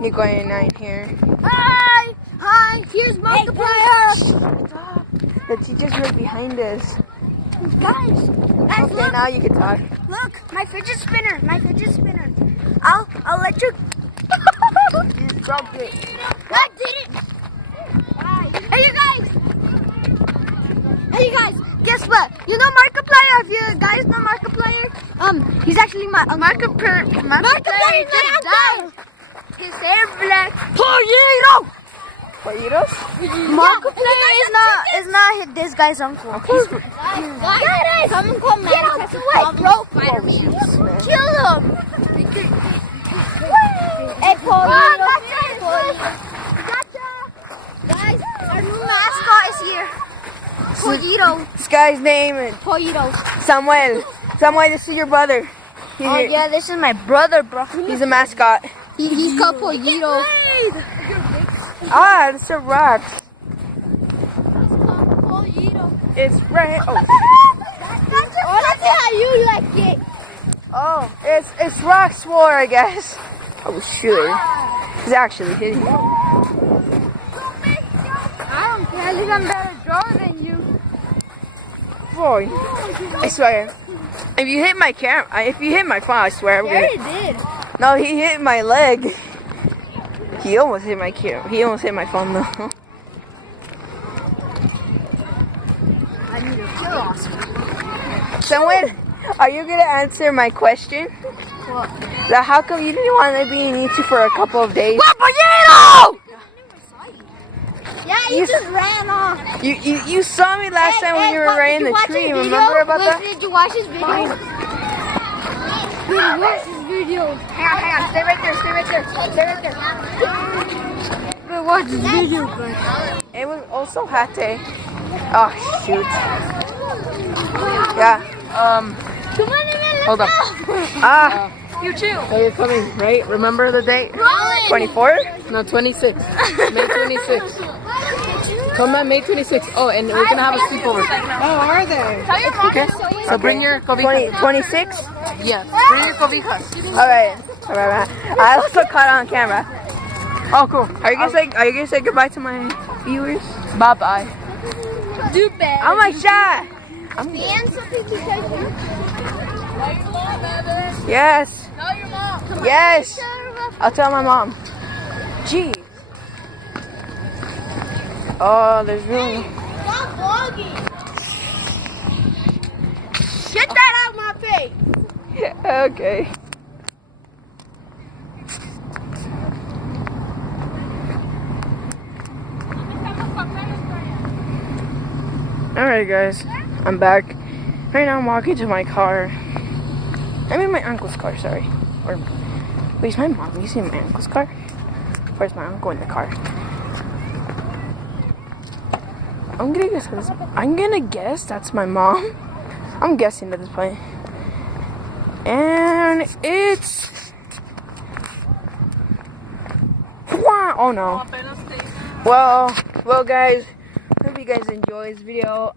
Nico and I here. Hi! Hi! Here's Markiplier! The teacher's right behind us. Guys, Okay, look! now you can talk. Look! My fidget spinner! My fidget spinner! I'll let you... You just dropped it. I did it! Hey, you guys! Guess what? You know Markiplier? If you guys know Markiplier, he's actually my uncle. Markiplier is my uncle! His hair black. Pollito! Pollitos? Markiplier is not this guy's uncle. Okay. Guys, come and come, man. Get away, bro. Kill him. Hey, Pollito. Gotcha. Guys, our new mascot is here. Pollito. This guy's name is Pollito. Samuel. Samuel, this is your brother. Oh yeah, this is my brother, bro. He's a mascot. He's called Pollito. Ah, it's a rock. Pollito. It's right. Oh, That's how you like it. oh, it's rock swore, I guess. Oh shoot, he's actually hitting me. I don't care. At least I'm better drawer than you. Boy, I swear. If you hit my camera, if you hit my phone, I swear. He already did. No, he hit my leg. He almost hit my camera. He almost hit my phone though. I need a kill Oscar. Someone, are you gonna answer my question? What? That how come you didn't want to be in YouTube for a couple of days? Pollito! Yeah, you just ran off. You saw me last time when you were right in the tree. Remember about that? Did you watch his video? Did you watch his video? Hang on. Stay right there. But watch his video, guys. It was also hot day. Oh shoot. Yeah. Come on, Hold up. Ah. You too. Oh, you're coming, right? Remember the date? 24th? No, 26. May 26. Come on, May 26. Oh, and we're gonna have a sleepover. Oh, are they? Tell your mom Okay. So bring your cobijas. 26? Yes, bring your cobijas. Alright. I also caught on camera. Oh, cool. Are you gonna say goodbye to my viewers? Bye bye. Do bad. Oh my god! And something to tell you. Yes. Tell your mom. Yes. I'll tell my mom. Jeez. Oh, there's really. Stop vlogging. Get that out of my face. Okay. Alright guys, I'm back. Right now I'm walking to my car. I'm in my uncle's car, sorry. Or, wait, is my mom using my uncle's car? Where's my uncle in the car? I'm gonna guess that's my mom. I'm guessing at this point. And it's... Oh no. Well guys, hope you guys enjoy this video.